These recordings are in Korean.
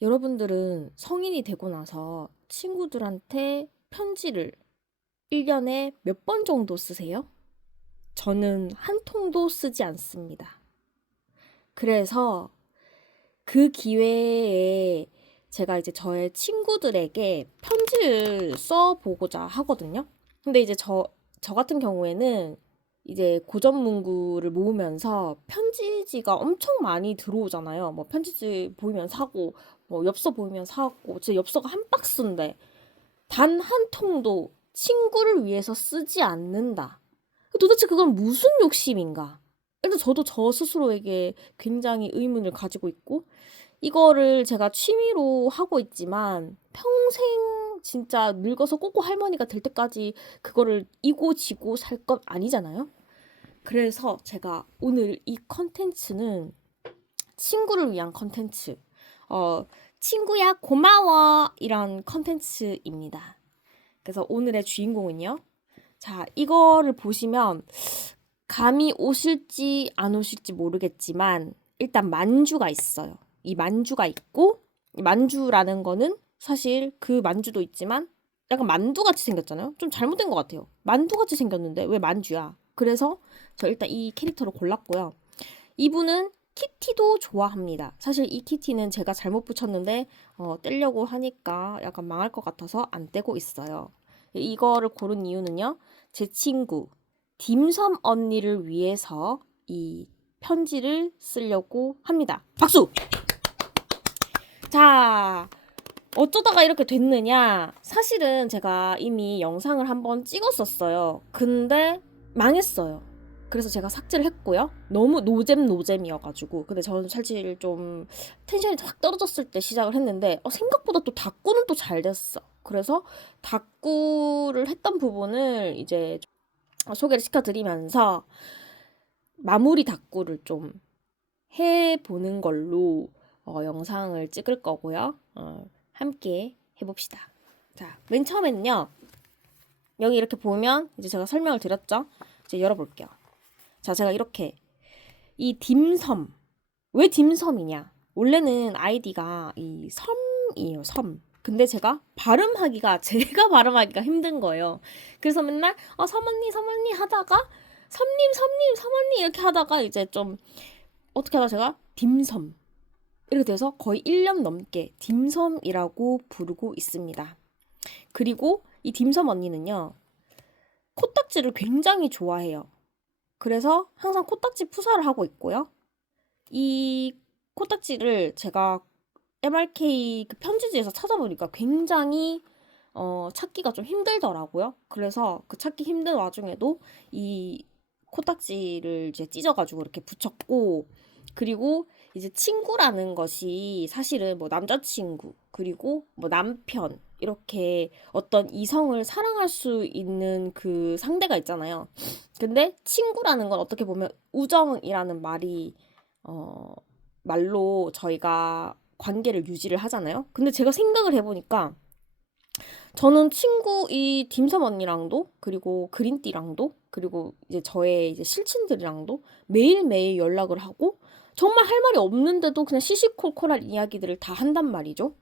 여러분들은 성인이 되고 나서 친구들한테 편지를 1년에 몇 번 정도 쓰세요? 저는 한 통도 쓰지 않습니다. 그래서 그 기회에 제가 이제 저의 친구들에게 편지를 써보고자 하거든요. 근데 이제 저 같은 경우에는 이제 고전 문구를 모으면서 편지지가 엄청 많이 들어오잖아요. 뭐 편지지 보이면 사고, 뭐 엽서 보이면 사고, 제 엽서가 한 박스인데 단 한 통도 친구를 위해서 쓰지 않는다. 도대체 그건 무슨 욕심인가? 일단 저도 저 스스로에게 굉장히 의문을 가지고 있고, 이거를 제가 취미로 하고 있지만 평생 진짜 늙어서 꼬꼬 할머니가 될 때까지 그거를 이고 지고 살 것 아니잖아요. 그래서 제가 오늘 이 컨텐츠는 친구를 위한 컨텐츠, 어, 친구야 고마워 이런 컨텐츠입니다. 그래서 오늘의 주인공은요. 자, 이거를 보시면 감이 오실지 안 오실지 모르겠지만 일단 만주가 있어요. 이 만주가 있고 이 만주라는 거는 사실 그 만주도 있지만 약간 만두같이 생겼잖아요. 좀 잘못된 것 같아요. 만두같이 생겼는데 왜 만주야? 그래서 저 일단 이 캐릭터를 골랐고요. 이분은 키티도 좋아합니다. 사실 이 키티는 제가 잘못 붙였는데 떼려고 하니까 약간 망할 것 같아서 안 떼고 있어요. 이거를 고른 이유는요. 제 친구 딤섬 언니를 위해서 이 편지를 쓰려고 합니다. 박수! 자, 어쩌다가 이렇게 됐느냐? 사실은 제가 이미 영상을 한번 찍었었어요. 근데 망했어요. 그래서 제가 삭제를 했고요. 너무 노잼이어가지고. 근데 저는 사실 좀 텐션이 확 떨어졌을 때 시작을 했는데 생각보다 또 다꾸는 또 잘 됐어. 그래서 다꾸를 했던 부분을 이제 소개를 시켜드리면서 마무리 다꾸를 좀 해보는 걸로 영상을 찍을 거고요. 함께 해봅시다. 자, 맨 처음에는요. 여기 이렇게 보면 이제 제가 설명을 드렸죠. 이제 열어볼게요. 자, 제가 이렇게 이 딤섬 왜 딤섬이냐? 원래는 아이디가 이 섬이에요, 섬. 근데 제가 발음하기가 힘든 거예요. 그래서 맨날 섬언니 하다가 섬님 이렇게 하다가 이제 좀 어떻게 하다 제가 딤섬 이렇게 돼서 거의 1년 넘게 딤섬이라고 부르고 있습니다. 그리고 이 딤섬 언니는요. 코딱지를 굉장히 좋아해요. 그래서 항상 코딱지 푸사를 하고 있고요. 이 코딱지를 제가 MRK 그 편지지에서 찾아보니까 굉장히 찾기가 좀 힘들더라고요. 그래서 그 찾기 힘든 와중에도 이 코딱지를 이제 찢어가지고 이렇게 붙였고, 그리고 이제 친구라는 것이 사실은 뭐 남자친구, 그리고 뭐 남편, 이렇게 어떤 이성을 사랑할 수 있는 그 상대가 있잖아요. 근데 친구라는 건 어떻게 보면 우정이라는 어, 말로 저희가 관계를 유지를 하잖아요. 근데 제가 생각을 해보니까 저는 친구 이 딤섬 언니랑도 그리고 그린띠랑도 그리고 이제 저의 이제 실친들이랑도 매일매일 연락을 하고 정말 할 말이 없는데도 그냥 시시콜콜한 이야기들을 다 한단 말이죠.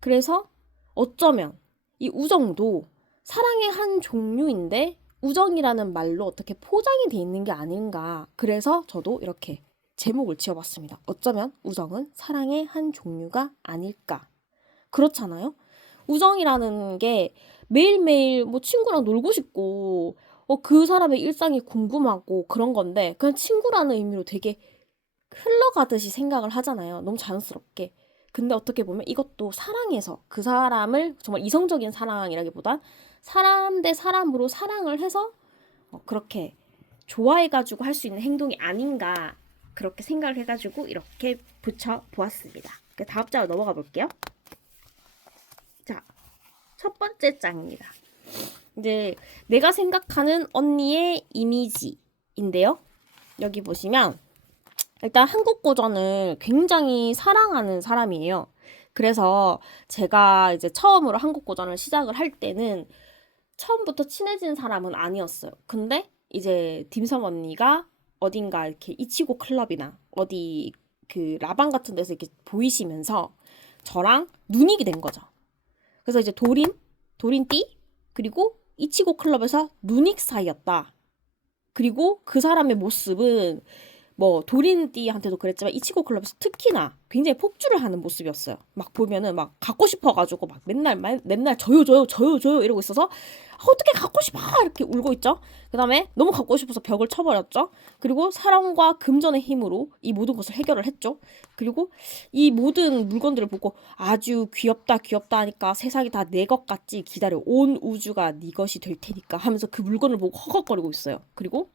그래서 어쩌면 이 우정도 사랑의 한 종류인데 우정이라는 말로 어떻게 포장이 돼 있는 게 아닌가. 그래서 저도 이렇게 제목을 지어봤습니다. 어쩌면 우정은 사랑의 한 종류가 아닐까. 그렇잖아요? 우정이라는 게 매일매일 뭐 친구랑 놀고 싶고 그 사람의 일상이 궁금하고 그런 건데 그냥 친구라는 의미로 되게 흘러가듯이 생각을 하잖아요. 너무 자연스럽게. 근데 어떻게 보면 이것도 사랑해서 그 사람을 정말 이성적인 사랑이라기보단 사람 대 사람으로 사랑을 해서 그렇게 좋아해가지고 할 수 있는 행동이 아닌가 그렇게 생각을 해가지고 이렇게 붙여보았습니다. 다음 장으로 넘어가 볼게요. 자, 첫 번째 장입니다. 이제 내가 생각하는 언니의 이미지인데요. 여기 보시면 일단 한국 고전을 굉장히 사랑하는 사람이에요. 그래서 제가 이제 처음으로 한국 고전을 시작을 할 때는 처음부터 친해진 사람은 아니었어요. 근데 이제 딤섬 언니가 어딘가 이렇게 이치고 클럽이나 어디 그 라방 같은 데서 이렇게 보이시면서 저랑 눈익이 된 거죠. 그래서 이제 도린띠 그리고 이치고 클럽에서 눈익 사이였다. 그리고 그 사람의 모습은 뭐 도린띠한테도 그랬지만 이치고 클럽에서 특히나 굉장히 폭주를 하는 모습이었어요. 막 보면은 막 갖고 싶어가지고 막 맨날 저요 이러고 있어서 어떻게 갖고 싶어 이렇게 울고 있죠. 그 다음에 너무 갖고 싶어서 벽을 쳐버렸죠. 그리고 사랑과 금전의 힘으로 이 모든 것을 해결을 했죠. 그리고 이 모든 물건들을 보고 아주 귀엽다 하니까 세상이 다 내 것 같지, 기다려, 온 우주가 네 것이 될 테니까 하면서 그 물건을 보고 허걱거리고 있어요. 그리고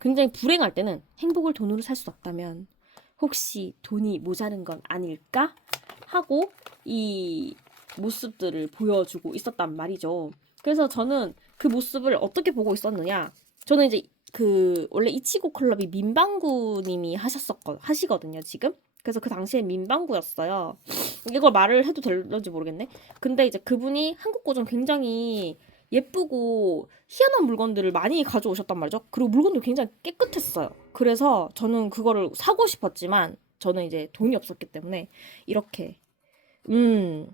굉장히 불행할 때는 행복을 돈으로 살 수 없다면 혹시 돈이 모자른 건 아닐까 하고 이 모습들을 보여주고 있었단 말이죠. 그래서 저는 그 모습을 어떻게 보고 있었느냐. 저는 이제 그 원래 이치고 클럽이 민방구님이 하시거든요, 지금. 그래서 그 당시에 민방구였어요. 이걸 말을 해도 될런지 모르겠네. 근데 이제 그분이 한국 고전 굉장히 예쁘고 희한한 물건들을 많이 가져오셨단 말이죠. 그리고 물건도 굉장히 깨끗했어요. 그래서 저는 그거를 사고 싶었지만 저는 이제 돈이 없었기 때문에 이렇게 이렇게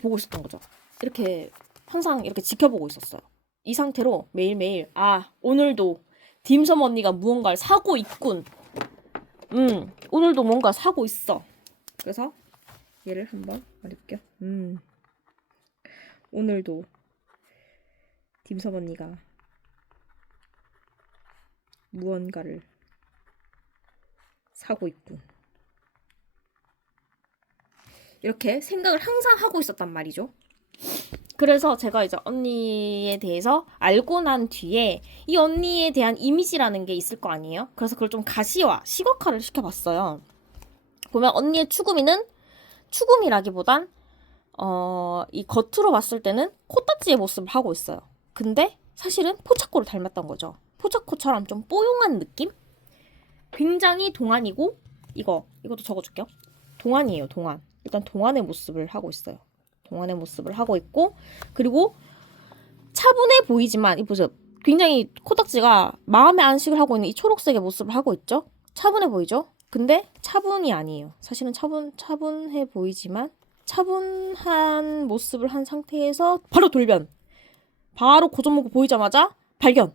보고 있었던 거죠. 이렇게 항상 이렇게 지켜보고 있었어요. 이 상태로 매일매일 오늘도 딤섬 언니가 무언가를 사고 있군. 오늘도 뭔가 사고 있어. 그래서 얘를 한번 말해볼게요. 오늘도 딤섬 언니가 무언가를 사고 있군. 이렇게 생각을 항상 하고 있었단 말이죠. 그래서 제가 이제 언니에 대해서 알고 난 뒤에 이 언니에 대한 이미지라는 게 있을 거 아니에요? 그래서 그걸 좀 가시화, 시각화를 시켜봤어요. 보면 언니의 추구미라기보단 이 겉으로 봤을 때는 코딱지의 모습을 하고 있어요. 근데 사실은 포차코를 닮았던 거죠. 포차코처럼 좀 뽀용한 느낌? 굉장히 동안이고 이것도 적어줄게요. 동안이에요, 동안. 일단 동안의 모습을 하고 있어요. 동안의 모습을 하고 있고, 그리고 차분해 보이지만 이 보세요. 굉장히 코딱지가 마음의 안식을 하고 있는 이 초록색의 모습을 하고 있죠. 차분해 보이죠? 근데 차분이 아니에요. 사실은 차분해 보이지만 차분한 모습을 한 상태에서 바로 돌변. 바로 고전문구 보이자마자 발견.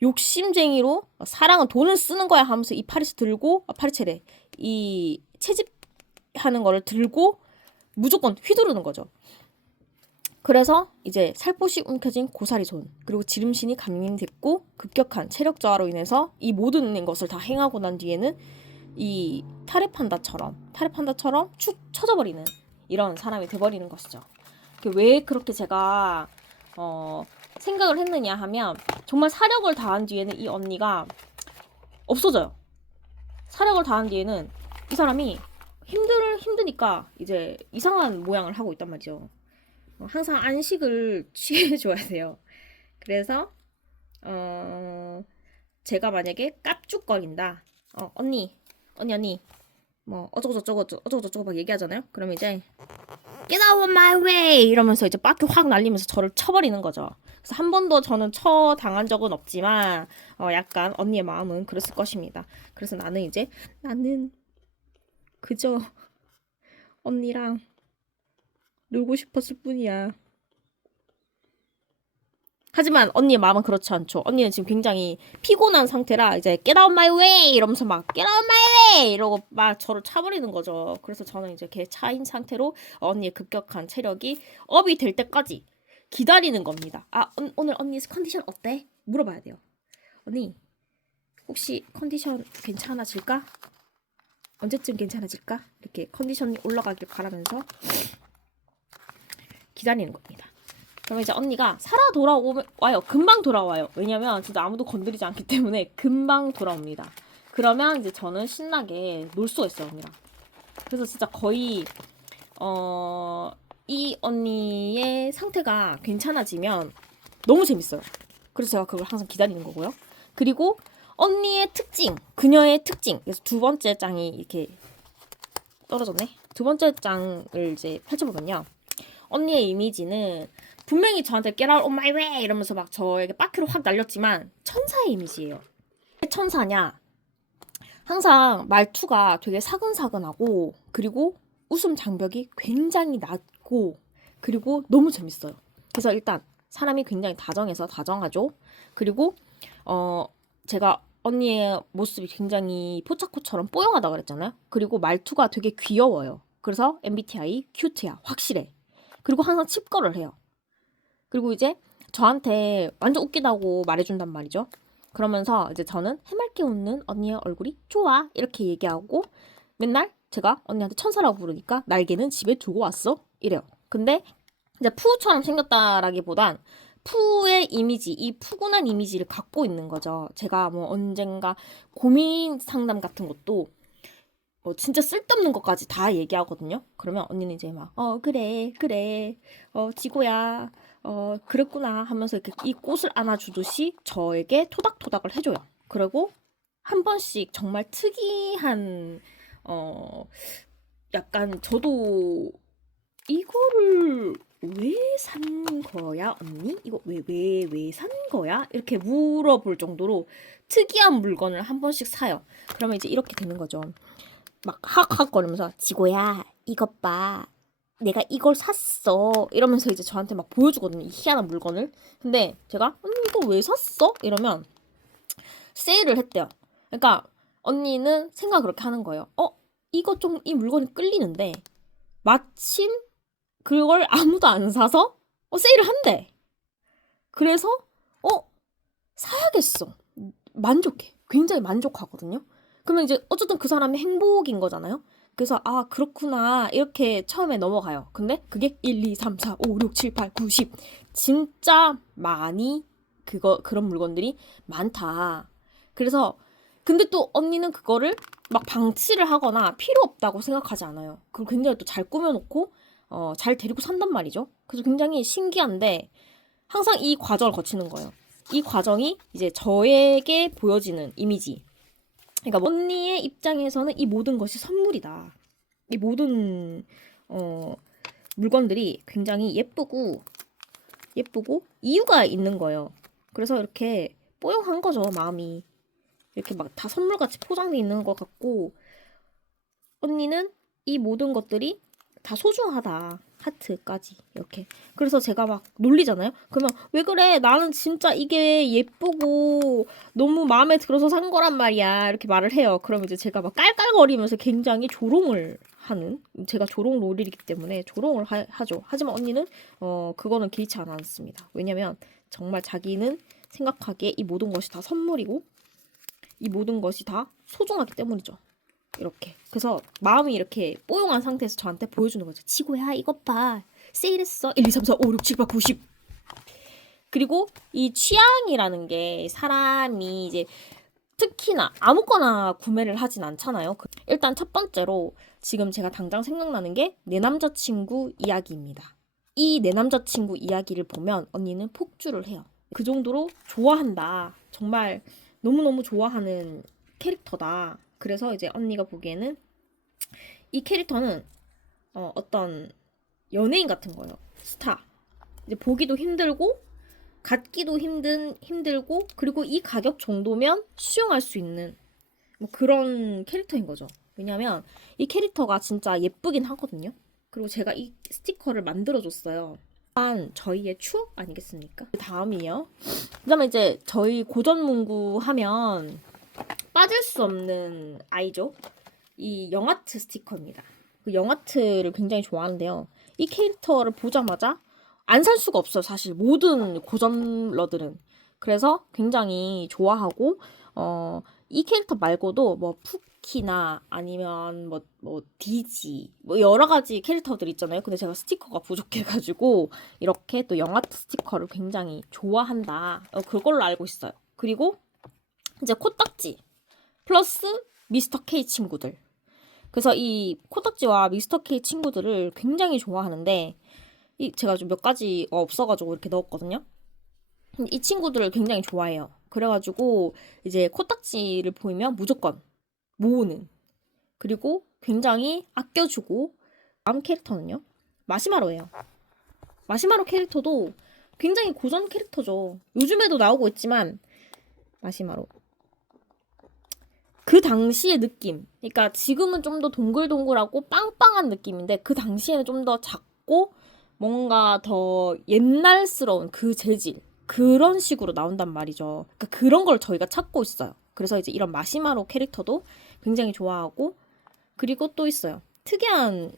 욕심쟁이로 사랑은 돈을 쓰는 거야 하면서 이 파리채 들고 파리채래. 이 채집하는 거를 들고 무조건 휘두르는 거죠. 그래서 이제 살포시 움켜진 고사리 손, 그리고 지름신이 감림됐고 급격한 체력 저하로 인해서 이 모든 것을 다 행하고 난 뒤에는 이 타레판다처럼 축 쳐져버리는 이런 사람이 돼버리는 것이죠. 왜 그렇게 제가 생각을 했느냐 하면 정말 사력을 다한 뒤에는 이 언니가 없어져요. 사력을 다한 뒤에는 이 사람이 힘드니까 이제 이상한 모양을 하고 있단 말이죠. 항상 안식을 취해줘야 돼요. 그래서 제가 만약에 깝죽거린다. 언니 뭐 어쩌고 막 얘기하잖아요. 그럼 이제 Get out of my way 이러면서 이제 바퀴 확 날리면서 저를 쳐버리는 거죠. 그래서 한 번도 저는 당한 적은 없지만 약간 언니의 마음은 그랬을 것입니다. 그래서 나는 그저 언니랑 놀고 싶었을 뿐이야. 하지만 언니의 마음은 그렇지 않죠. 언니는 지금 굉장히 피곤한 상태라 이제 Get out my way 이러면서 막 Get out my way 이러고 막 저를 차버리는 거죠. 그래서 저는 이제 걔 차인 상태로 언니의 급격한 체력이 업이 될 때까지 기다리는 겁니다. 오늘 언니 컨디션 어때? 물어봐야 돼요. 언니 혹시 컨디션 괜찮아질까? 언제쯤 괜찮아질까? 이렇게 컨디션이 올라가길 바라면서 기다리는 겁니다. 그러면 이제 언니가 와요. 금방 돌아와요. 왜냐면 진짜 아무도 건드리지 않기 때문에 금방 돌아옵니다. 그러면 이제 저는 신나게 놀 수가 있어요, 언니랑. 그래서 진짜 거의 이 언니의 상태가 괜찮아지면 너무 재밌어요. 그래서 제가 그걸 항상 기다리는 거고요. 그리고 언니의 특징, 그녀의 특징. 그래서 두 번째 장이 이렇게 떨어졌네. 두 번째 장을 이제 펼쳐보면요. 언니의 이미지는 분명히 저한테 Get out of my way 이러면서 막 저에게 바퀴로 확 날렸지만 천사의 이미지예요. 왜 천사냐? 항상 말투가 되게 사근사근하고 그리고 웃음 장벽이 굉장히 낮고 그리고 너무 재밌어요. 그래서 일단 사람이 굉장히 다정해서 다정하죠. 그리고 어 제가 언니의 모습이 굉장히 포차코처럼 뽀용하다 그랬잖아요. 그리고 말투가 되게 귀여워요. 그래서 MBTI 큐트야, 확실해. 그리고 항상 칩거를 해요. 그리고 이제 저한테 완전 웃기다고 말해준단 말이죠. 그러면서 이제 저는 해맑게 웃는 언니의 얼굴이 좋아 이렇게 얘기하고 맨날 제가 언니한테 천사라고 부르니까 날개는 집에 두고 왔어 이래요. 근데 이제 푸우처럼 생겼다라기보단 푸의 이미지, 이 푸근한 이미지를 갖고 있는 거죠. 제가 뭐 언젠가 고민 상담 같은 것도 뭐 진짜 쓸데없는 것까지 다 얘기하거든요. 그러면 언니는 이제 막, 그래, 그래, 지고야, 그랬구나 하면서 이렇게 이 꽃을 안아주듯이 저에게 토닥토닥을 해줘요. 그리고 한 번씩 정말 특이한, 어, 약간 저도 이거를 왜 산 거야, 언니? 이거 왜 산 거야? 이렇게 물어볼 정도로 특이한 물건을 한 번씩 사요. 그러면 이제 이렇게 되는 거죠. 막 하악하악거리면서 지고야 이것 봐 내가 이걸 샀어 이러면서 이제 저한테 막 보여주거든요 이 희한한 물건을. 근데 제가 언니 이거 왜 샀어? 이러면 세일을 했대요. 그러니까 언니는 생각 그렇게 하는 거예요. 이거 좀 이 물건이 끌리는데 마침 그걸 아무도 안 사서 세일을 한대. 그래서 어 사야겠어. 만족해. 굉장히 만족하거든요. 그러면 이제 어쨌든 그 사람의 행복인 거잖아요. 그래서 아 그렇구나 이렇게 처음에 넘어가요. 근데 그게 1, 2, 3, 4, 5, 6, 7, 8, 9, 10 진짜 많이 그런 물건들이 많다. 그래서 근데 또 언니는 그거를 막 방치를 하거나 필요 없다고 생각하지 않아요. 그걸 굉장히 또 잘 꾸며놓고 잘 데리고 산단 말이죠. 그래서 굉장히 신기한데 항상 이 과정을 거치는 거예요. 이 과정이 이제 저에게 보여지는 이미지. 그러니까 언니의 입장에서는 이 모든 것이 선물이다. 이 모든 물건들이 굉장히 예쁘고 이유가 있는 거예요. 그래서 이렇게 뽀용한 거죠, 마음이. 이렇게 막 다 선물같이 포장돼 있는 것 같고 언니는 이 모든 것들이 다 소중하다. 하트까지 이렇게. 그래서 제가 막 놀리잖아요. 그러면 왜 그래? 나는 진짜 이게 예쁘고 너무 마음에 들어서 산 거란 말이야. 이렇게 말을 해요. 그럼 이제 제가 막 깔깔거리면서 굉장히 조롱을 하는 제가 조롱 롤이기 때문에 조롱을 하죠. 하지만 언니는 그거는 개의치 않았습니다. 왜냐면 정말 자기는 생각하기에 이 모든 것이 다 선물이고 이 모든 것이 다 소중하기 때문이죠. 이렇게. 그래서 마음이 이렇게 뽀용한 상태에서 저한테 보여주는 거죠. 지고야 이것 봐. 세일했어. 1, 2, 3, 4, 5, 6, 7, 8, 9, 10. 그리고 이 취향이라는 게 사람이 이제 특히나 아무거나 구매를 하진 않잖아요. 일단 첫 번째로 지금 제가 당장 생각나는 게 내 남자친구 이야기입니다. 이 내 남자친구 이야기를 보면 언니는 폭주를 해요. 그 정도로 좋아한다. 정말 너무너무 좋아하는 캐릭터다. 그래서 이제 언니가 보기에는 이 캐릭터는 어떤 연예인 같은 거예요. 스타. 이제 보기도 힘들고 갖기도 힘들고 그리고 이 가격 정도면 수용할 수 있는 뭐 그런 캐릭터인 거죠. 왜냐면 이 캐릭터가 진짜 예쁘긴 하거든요. 그리고 제가 이 스티커를 만들어줬어요. 일단 저희의 추억 아니겠습니까? 그 다음이요. 그다음에 이제 저희 고전문구 하면 빠질 수 없는 아이죠. 이 영아트 스티커입니다. 그 영아트를 굉장히 좋아하는데요. 이 캐릭터를 보자마자 안 살 수가 없어요. 사실 모든 고전러들은. 그래서 굉장히 좋아하고 이 캐릭터 말고도 뭐 푸키나 아니면 뭐 디지 뭐 여러 가지 캐릭터들 있잖아요. 근데 제가 스티커가 부족해가지고 이렇게 또 영아트 스티커를 굉장히 좋아한다. 그걸로 알고 있어요. 그리고 이제 코딱지 플러스 미스터 K 친구들. 그래서 이 코딱지와 미스터 K 친구들을 굉장히 좋아하는데 제가 좀 몇 가지가 없어가지고 이렇게 넣었거든요. 이 친구들을 굉장히 좋아해요. 그래가지고 이제 코딱지를 보이면 무조건 모으는. 그리고 굉장히 아껴주고 다음 캐릭터는요. 마시마로예요. 마시마로 캐릭터도 굉장히 고전 캐릭터죠. 요즘에도 나오고 있지만 마시마로. 그 당시의 느낌. 그러니까 지금은 좀 더 동글동글하고 빵빵한 느낌인데 그 당시에는 좀 더 작고 뭔가 더 옛날스러운 그 재질. 그런 식으로 나온단 말이죠. 그러니까 그런 걸 저희가 찾고 있어요. 그래서 이제 이런 마시마로 캐릭터도 굉장히 좋아하고 그리고 또 있어요. 특이한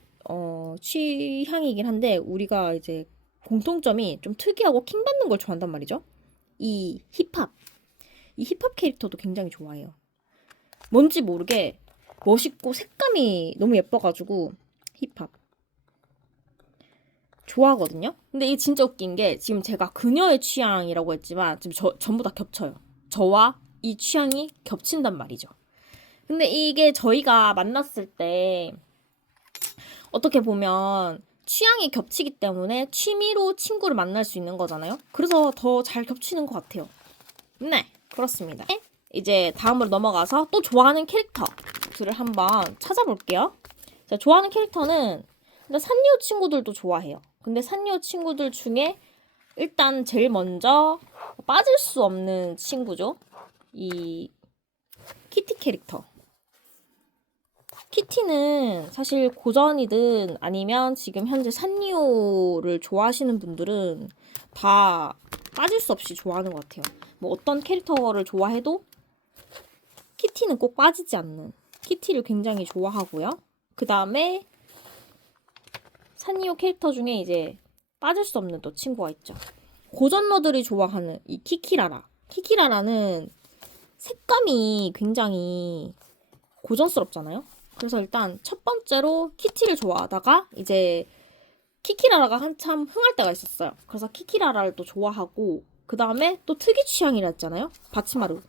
취향이긴 한데 우리가 이제 공통점이 좀 특이하고 킹받는 걸 좋아한단 말이죠. 이 힙합. 이 힙합 캐릭터도 굉장히 좋아해요. 뭔지 모르게 멋있고 색감이 너무 예뻐가지고 힙합 좋아하거든요. 근데 이게 진짜 웃긴 게 지금 제가 그녀의 취향이라고 했지만 지금 전부 다 겹쳐요. 저와 이 취향이 겹친단 말이죠. 근데 이게 저희가 만났을 때 어떻게 보면 취향이 겹치기 때문에 취미로 친구를 만날 수 있는 거잖아요. 그래서 더 잘 겹치는 것 같아요. 네, 그렇습니다. 이제 다음으로 넘어가서 또 좋아하는 캐릭터들을 한번 찾아볼게요. 자, 좋아하는 캐릭터는 일단 산리오 친구들도 좋아해요. 근데 산리오 친구들 중에 일단 제일 먼저 빠질 수 없는 친구죠. 이 키티 캐릭터. 키티는 사실 고전이든 아니면 지금 현재 산리오를 좋아하시는 분들은 다 빠질 수 없이 좋아하는 것 같아요. 뭐 어떤 캐릭터를 좋아해도 키티는 꼭 빠지지 않는 키티를 굉장히 좋아하고요. 그 다음에 산리오 캐릭터 중에 이제 빠질 수 없는 또 친구가 있죠. 고전러들이 좋아하는 이 키키라라. 키키라라는 색감이 굉장히 고전스럽잖아요. 그래서 일단 첫 번째로 키티를 좋아하다가 이제 키키라라가 한참 흥할 때가 있었어요. 그래서 키키라라를 또 좋아하고 그 다음에 또 특이 취향이라 했잖아요. 바치마루.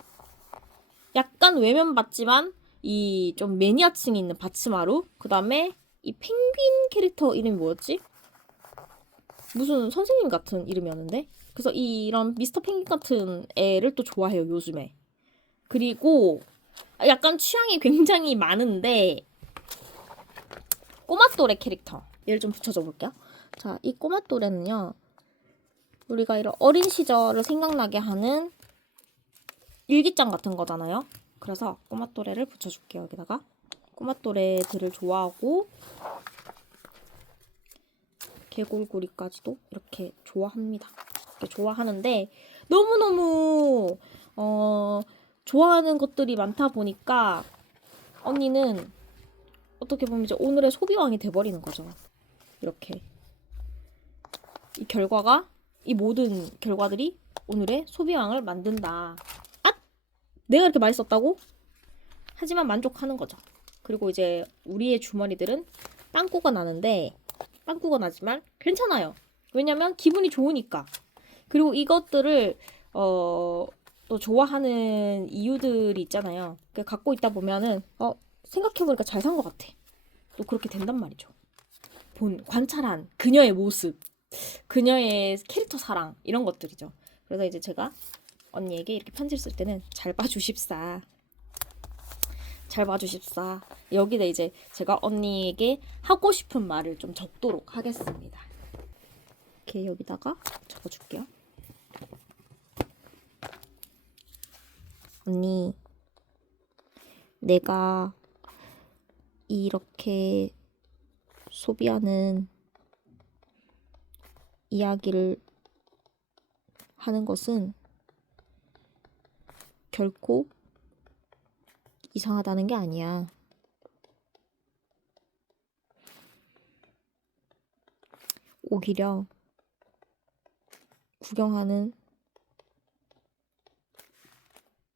약간 외면 받지만 이 좀 매니아층이 있는 바치마루. 그 다음에 이 펭귄 캐릭터 이름이 뭐였지? 무슨 선생님 같은 이름이었는데? 그래서 이런 미스터 펭귄 같은 애를 또 좋아해요, 요즘에. 그리고 약간 취향이 굉장히 많은데 꼬마 또래 캐릭터 얘를 좀 붙여줘 볼게요. 자, 이 꼬마 또래는요. 우리가 이런 어린 시절을 생각나게 하는 일기장 같은 거잖아요. 그래서 꼬마 또래를 붙여줄게요. 여기다가 꼬마 또래들을 좋아하고 개골고리까지도 이렇게 좋아합니다. 이렇게 좋아하는데 너무너무 좋아하는 것들이 많다 보니까 언니는 어떻게 보면 이제 오늘의 소비왕이 돼버리는 거죠. 이렇게 이 모든 결과들이 오늘의 소비왕을 만든다. 아! 내가 이렇게 많이 썼다고? 하지만 만족하는 거죠. 그리고 이제 우리의 주머니들은 빵꾸가 나지만 괜찮아요. 왜냐면 기분이 좋으니까. 그리고 이것들을 또 좋아하는 이유들이 있잖아요. 갖고 있다 보면은 생각해보니까 잘 산 것 같아. 또 그렇게 된단 말이죠. 관찰한 그녀의 모습, 그녀의 캐릭터 사랑 이런 것들이죠. 그래서 이제 제가 언니에게 이렇게 편지를 쓸 때는 잘 봐주십사. 여기다 이제 제가 언니에게 하고 싶은 말을 좀 적도록 하겠습니다. 이렇게 여기다가 적어줄게요. 언니, 내가 이렇게 소비하는 이야기를 하는 것은 결코 이상하다는 게 아니야. 오히려 구경하는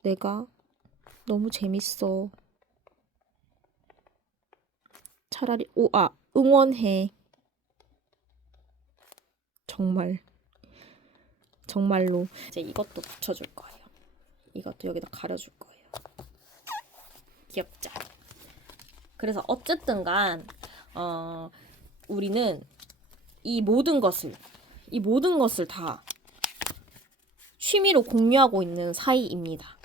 내가 너무 재밌어. 차라리 응원해. 정말로 이제 이것도 붙여줄 거예요. 이것도 여기다 가려줄 거예요. 귀엽죠? 그래서 어쨌든간 우리는 이 모든 것을 다 취미로 공유하고 있는 사이입니다.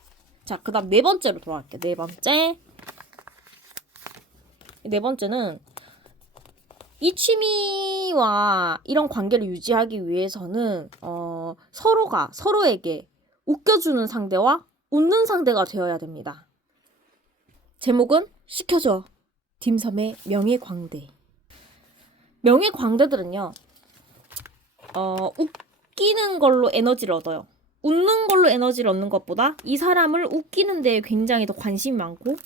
자, 그 다음 네 번째로 돌아갈게요. 네 번째는 이 취미와 이런 관계를 유지하기 위해서는 서로가 서로에게 웃겨주는 상대와 웃는 상대가 되어야 됩니다. 제목은 시켜줘. 딤섬의 명예광대. 명예광대들은요, 웃기는 걸로 에너지를 얻어요. 웃는 걸로 에너지를 얻는 것보다 이 사람을 웃기는 데에 굉장히 더 관심이 많고,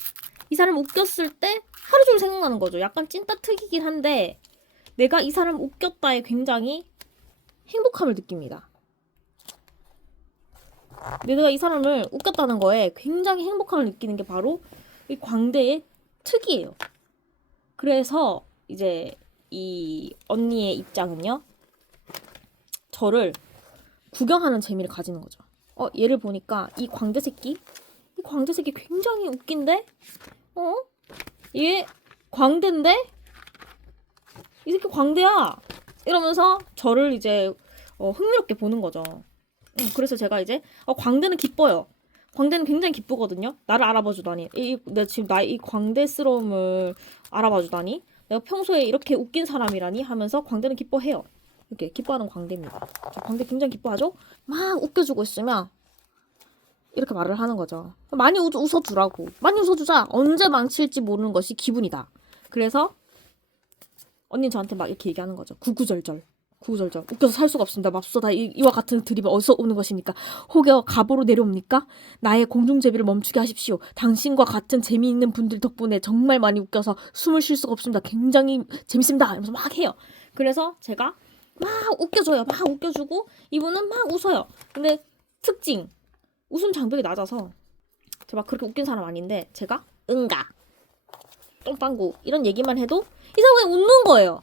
이 사람 웃겼을 때 하루 종일 생각나는 거죠. 약간 찐따 특이긴 한데, 내가 이 사람 웃겼다에 굉장히 행복함을 느낍니다. 내가 이 사람을 웃겼다는 거에 굉장히 행복함을 느끼는 게 바로 이 광대의 특이에요. 그래서 이제 이 언니의 입장은요, 저를 구경하는 재미를 가지는 거죠. 얘를 보니까 이 광대 새끼 굉장히 웃긴데? 얘 광대인데? 이 새끼 광대야! 이러면서 저를 이제 흥미롭게 보는 거죠. 그래서 제가 이제 광대는 기뻐요. 광대는 굉장히 기쁘거든요. 나를 알아봐주다니. 내가 지금 나의 이 광대스러움을 알아봐주다니. 내가 평소에 이렇게 웃긴 사람이라니 하면서 광대는 기뻐해요. 이렇게 기뻐하는 광대입니다. 광대 굉장히 기뻐하죠? 막 웃겨주고 있으면 이렇게 말을 하는 거죠. 많이 웃어주라고. 많이 웃어주자. 언제 망칠지 모르는 것이 기분이다. 그래서 언니 저한테 막 이렇게 얘기하는 거죠. 구구절절. 웃겨서 살 수가 없습니다. 맙소사 이와 같은 드립이 어디서 오는 것입니까? 혹여 갑으로 내려옵니까? 나의 공중제비를 멈추게 하십시오. 당신과 같은 재미있는 분들 덕분에 정말 많이 웃겨서 숨을 쉴 수가 없습니다. 굉장히 재밌습니다. 이러면서 막 해요. 그래서 제가 막 웃겨줘요. 막 웃겨주고 이분은 막 웃어요. 근데 특징 웃음 장벽이 낮아서 제가 막 그렇게 웃긴 사람 아닌데 제가 응가 똥빵구 이런 얘기만 해도 이 사람이 웃는 거예요.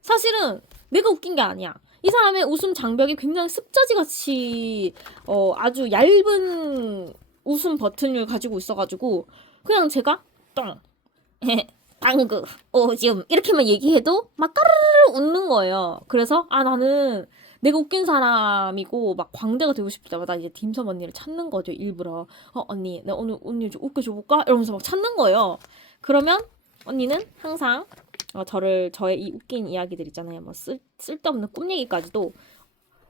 사실은 내가 웃긴 게 아니야. 이 사람의 웃음 장벽이 굉장히 습자지같이 아주 얇은 웃음 버튼을 가지고 있어가지고 그냥 제가 똥 빵구 오줌 이렇게만 얘기해도 막 까르르 웃는 거예요. 그래서 나는 내가 웃긴 사람이고 막 광대가 되고 싶을 때마다 이제 딤섬 언니를 찾는 거죠. 일부러 언니 나 오늘 언니 좀 웃겨줘볼까? 이러면서 막 찾는 거예요. 그러면 언니는 항상 저의 이 웃긴 이야기들 있잖아요. 뭐 쓸데없는 꿈 얘기까지도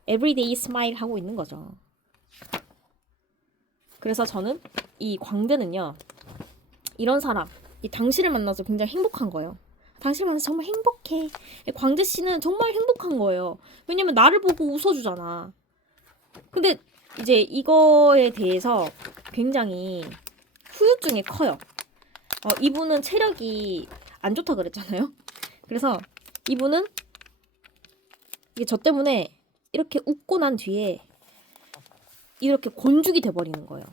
everyday smile 하고 있는 거죠. 그래서 저는 이 광대는요, 이런 사람, 이 당신을 만나서 굉장히 행복한 거예요. 당신을 만나서 정말 행복해. 광대 씨는 정말 행복한 거예요. 왜냐면 나를 보고 웃어주잖아. 근데 이제 이거에 대해서 굉장히 후유증이 커요. 이분은 체력이 안 좋다 그랬잖아요. 그래서 이분은 이게 저 때문에 이렇게 웃고 난 뒤에 이렇게 곤죽이 돼버리는 거예요.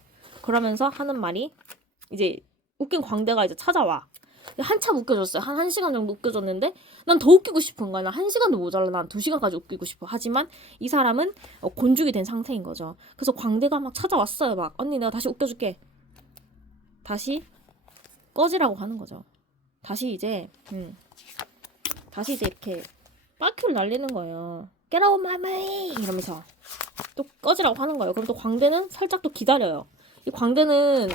그러면서 하는 말이 이제 웃긴 광대가 이제 찾아와. 한참 웃겨줬어요. 한 1시간 정도 웃겨줬는데 난 더 웃기고 싶은 거야. 난 1시간도 모자라. 난 2시간까지 웃기고 싶어. 하지만 이 사람은 곤죽이 된 상태인 거죠. 그래서 광대가 막 찾아왔어요. 막 언니 내가 다시 웃겨줄게. 다시 꺼지라고 하는 거죠. 다시 이제 이렇게 빠큐를 날리는 거예요. Get out my way 이러면서 또 꺼지라고 하는 거예요. 그럼 또 광대는 살짝 또 기다려요. 이 광대는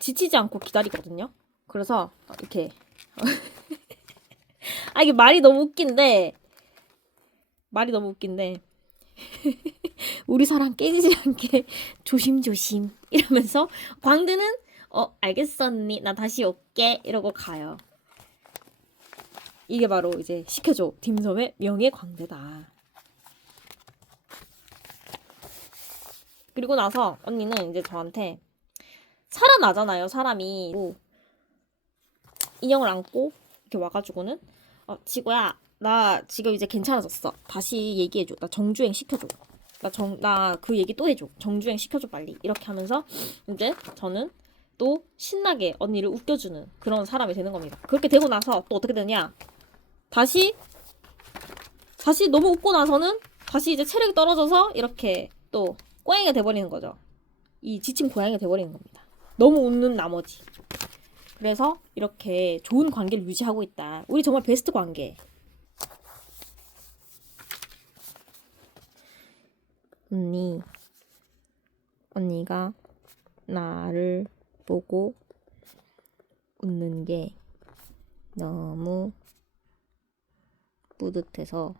지치지 않고 기다리거든요. 그래서 이렇게 이게 말이 너무 웃긴데 우리 사랑 깨지지 않게 조심조심 이러면서 광대는 알겠어 언니 나 다시 올게 이러고 가요. 이게 바로 이제 시켜줘 딤섬의 명예광대다. 그리고 나서 언니는 이제 저한테 살아나잖아요. 사람이 인형을 안고 이렇게 와가지고는 지구야 나 지금 이제 괜찮아졌어. 다시 얘기해줘. 나 정주행 시켜줘. 나 그 얘기 또 해줘. 정주행 시켜줘 빨리. 이렇게 하면서 이제 저는 또 신나게 언니를 웃겨주는 그런 사람이 되는 겁니다. 그렇게 되고 나서 또 어떻게 되냐? 다시 너무 웃고 나서는 다시 이제 체력이 떨어져서 이렇게 또 고양이가 돼버리는 거죠. 이 지친 고양이가 돼버리는 겁니다. 너무 웃는 나머지. 그래서 이렇게 좋은 관계를 유지하고 있다. 우리 정말 베스트 관계. 언니가 나를 보고 웃는 게 너무 뿌듯해서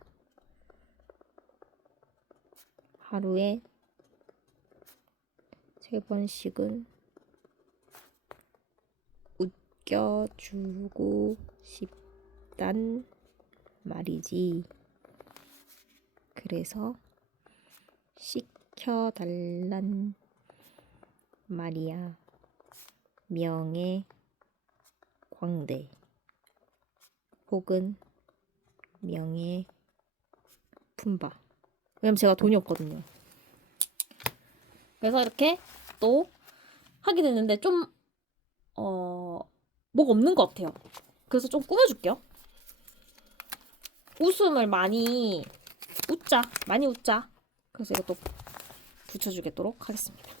하루에 3번씩은 시켜주고 싶단 말이지. 그래서 시켜달란 말이야. 명예 광대 혹은 명예 품바. 왜냐면 제가 돈이 없거든요. 그래서 이렇게 또 하게 됐는데 좀 뭐가 없는 것 같아요. 그래서 좀 꾸며줄게요. 웃음을 많이 웃자. 그래서 이것도 붙여주도록 하겠습니다.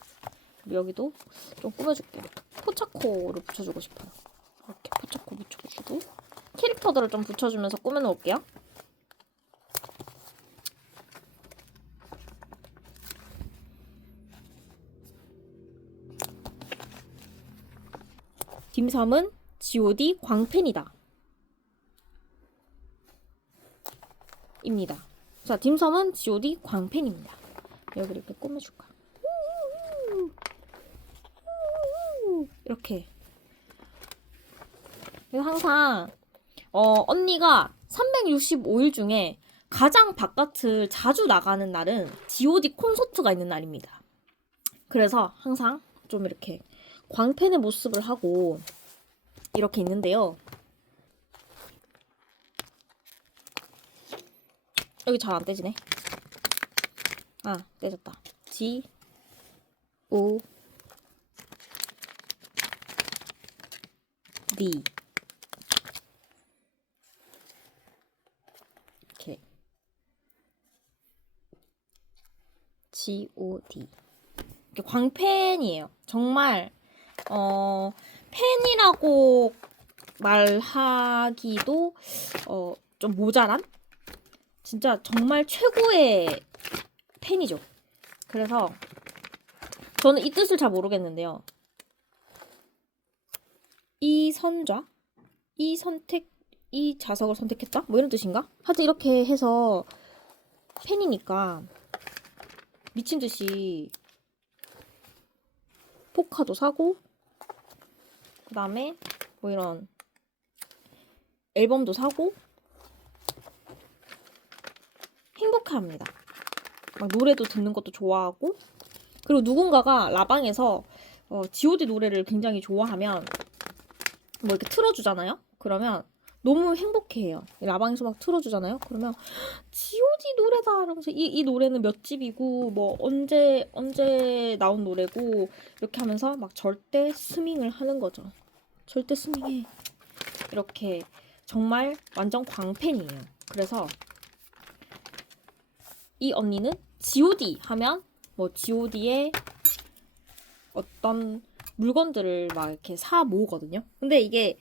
그리고 여기도 좀 꾸며줄게요. 포차코를 붙여주고 싶어요. 이렇게 포차코 붙여주고 캐릭터들을 좀 붙여주면서 꾸며놓을게요. 딤섬은 G.O.D 광팬이다. 입니다. 자, 딤섬은 G.O.D 광팬입니다. 여기 이렇게 꾸며줄까? 이렇게. 그래서 항상 언니가 365일 중에 가장 바깥을 자주 나가는 날은 G.O.D 콘서트가 있는 날입니다. 그래서 항상 좀 이렇게 광팬의 모습을 하고 이렇게 있는데요. 여기 잘 안 떼지네. 아, 떼졌다. G O D 이렇게 G.O.D 이렇게 광팬이에요. 정말 팬이라고 말하기도 좀 모자란? 진짜 정말 최고의 팬이죠. 그래서 저는 이 뜻을 잘 모르겠는데요. 이 선좌? 이 선택? 이 자석을 선택했다? 뭐 이런 뜻인가? 하여튼 이렇게 해서 팬이니까 미친 듯이 포카도 사고 그 다음에 뭐 이런 앨범도 사고 행복해합니다. 막 노래도 듣는 것도 좋아하고 그리고 누군가가 라방에서 G.O.D 노래를 굉장히 좋아하면 뭐 이렇게 틀어주잖아요. 그러면 너무 행복해해요. 라방에서 막 틀어주잖아요. 그러면 G.O.D 노래다 이러면서 이 노래는 몇 집이고 뭐 언제 나온 노래고 이렇게 하면서 막 절대 스밍을 하는 거죠. 절대 스밍해. 이렇게 정말 완전 광팬이에요. 그래서 이 언니는 G.O.D 하면 뭐 G.O.D의 어떤 물건들을 막 이렇게 사 모으거든요. 근데 이게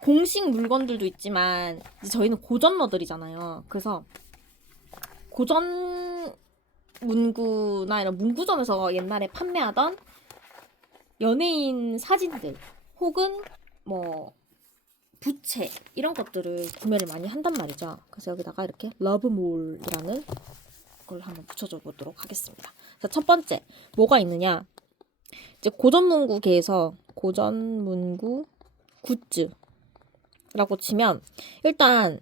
공식 물건들도 있지만 이제 저희는 고전러들이잖아요. 그래서 고전 문구나 이런 문구점에서 옛날에 판매하던 연예인 사진들 혹은 뭐 부채 이런 것들을 구매를 많이 한단 말이죠. 그래서 여기다가 이렇게 러브몰이라는 걸 한번 붙여줘 보도록 하겠습니다. 자, 첫 번째 뭐가 있느냐? 이제 고전문구계에서 고전문구 굿즈라고 치면 일단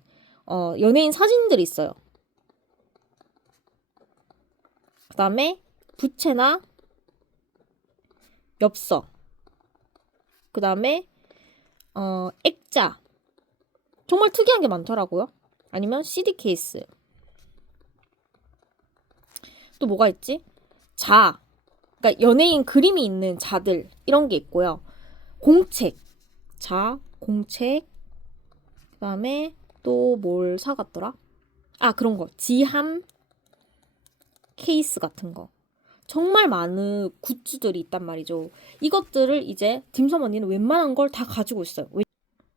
연예인 사진들이 있어요. 그 다음에 부채나 엽서, 그 다음에 액자, 정말 특이한 게 많더라고요. 아니면 CD 케이스. 또 뭐가 있지? 그러니까 연예인 그림이 있는 자들 이런 게 있고요. 공책, 공책. 그 다음에 또 뭘 사갔더라? 아, 그런 거. 지함 케이스 같은 거. 정말 많은 굿즈들이 있단 말이죠. 이것들을 이제 딤섬 언니는 웬만한 걸 다 가지고 있어요.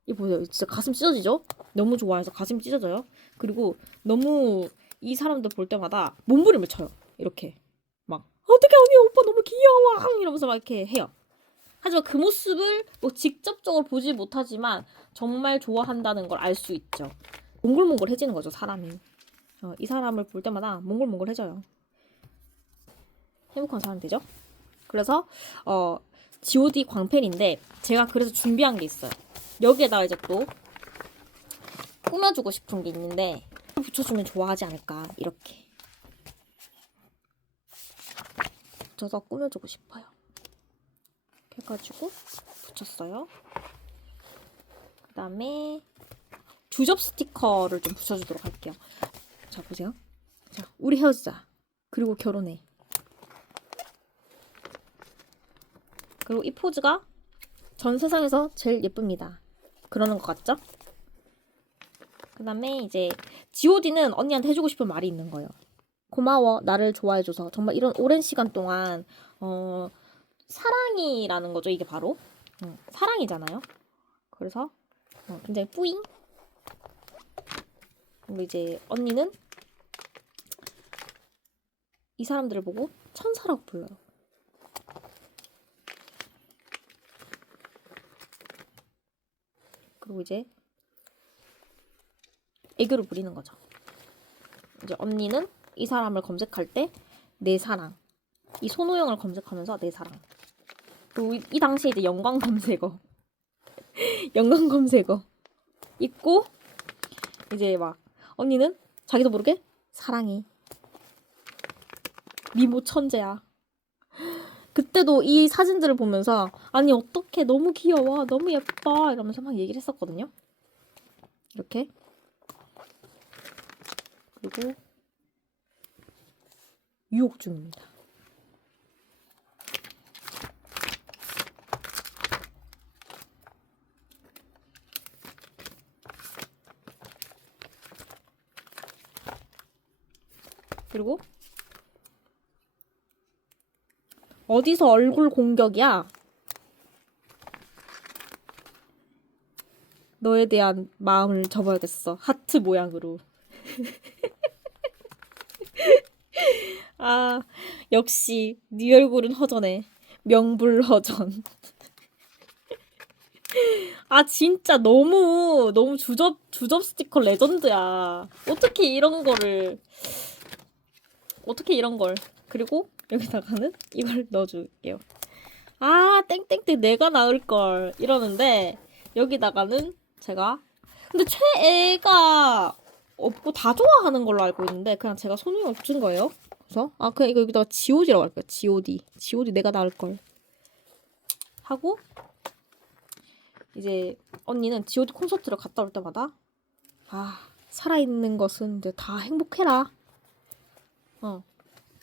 이거 보세요. 진짜 가슴 찢어지죠? 너무 좋아해서 가슴 찢어져요. 그리고 너무 이 사람들 볼 때마다 몸부림을 쳐요. 이렇게 막 어떻게 언니 오빠 너무 귀여워 이러면서 막 이렇게 해요. 하지만 그 모습을 뭐 직접적으로 보지 못하지만 정말 좋아한다는 걸 알 수 있죠. 몽글몽글해지는 거죠, 사람이. 이 사람을 볼 때마다 몽글몽글해져요. 행복한 사람 되죠? 그래서 G.O.D 광팬인데 제가 그래서 준비한 게 있어요. 여기에다가 이제 또 꾸며주고 싶은 게 있는데 붙여주면 좋아하지 않을까 이렇게 붙여서 꾸며주고 싶어요. 이렇게 해가지고 붙였어요. 그 다음에 주접 스티커를 좀 붙여주도록 할게요. 자, 보세요. 자, 우리 헤어지자. 그리고 결혼해. 그리고 이 포즈가 전 세상에서 제일 예쁩니다. 그러는 것 같죠? 그 다음에 이제 G.O.D는 언니한테 해주고 싶은 말이 있는 거예요. 고마워. 나를 좋아해줘서. 정말 이런 오랜 시간 동안 사랑이라는 거죠. 이게 바로 사랑이잖아요. 그래서 굉장히 뿌잉. 그리고 이제 언니는 이 사람들을 보고 천사라고 불러요. 그리고 이제 애교를 부리는 거죠. 이제 언니는 이 사람을 검색할 때 내 사랑, 이 손오영을 검색하면서 내 사랑. 그리고 이 당시에 이제 영광 검색어 영광 검색어 있고 이제 막 언니는 자기도 모르게 사랑해. 미모 천재야. 그때도 이 사진들을 보면서 아니 어떡해 너무 귀여워 너무 예뻐 이러면서 막 얘기를 했었거든요. 이렇게. 그리고 유혹 중입니다. 그리고 어디서 얼굴 공격이야? 너에 대한 마음을 접어야겠어. 하트 모양으로. 아, 역시 네 얼굴은 허전해. 명불허전. 아, 진짜 너무 주접 스티커 레전드야. 어떻게 이런 걸. 그리고 여기다가는 이걸 넣어줄게요. 아, 땡땡땡 내가 나을걸. 이러는데 여기다가는 제가 근데 최애가 없고 다 좋아하는 걸로 알고 있는데 그냥 제가 손을 붙인 거예요. 그래서 그냥 이거 여기다가 G.O.D라고 할게요. G.O.D 내가 나을걸 하고 이제 언니는 G.O.D 콘서트를 갔다 올 때마다 살아있는 것은 이제 다 행복해라.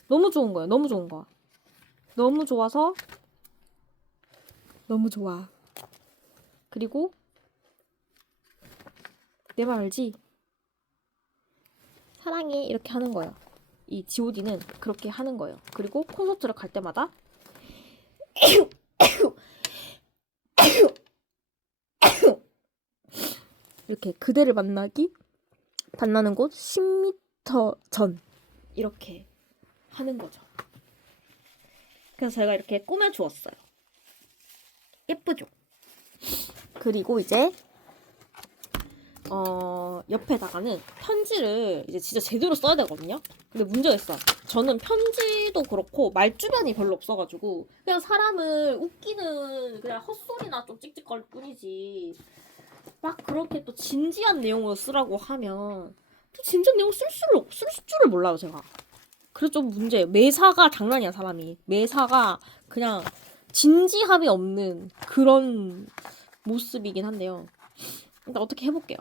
너무 좋은 거야. 너무 좋은 거야. 너무 좋아서 너무 좋아. 그리고 내 말 알지? 사랑해 이렇게 하는 거예요. 이 G.O.D는 그렇게 하는 거예요. 그리고 콘서트를 갈 때마다 이렇게 그대를 만나는 곳 10m 전 이렇게 하는 거죠. 그래서 제가 이렇게 꾸며주었어요. 예쁘죠? 그리고 이제 옆에다가는 편지를 이제 진짜 제대로 써야 되거든요. 근데 문제가 있어. 저는 편지도 그렇고 말주변이 별로 없어가지고 그냥 사람을 웃기는 그냥 헛소리나 좀 찍찍거릴 뿐이지 막 그렇게 또 진지한 내용으로 쓰라고 하면 또 진지한 내용 쓸 줄을 몰라요 제가. 그래서 좀 문제예요. 매사가 장난이야 사람이. 매사가 그냥 진지함이 없는 그런 모습이긴 한데요. 일단 어떻게 해볼게요.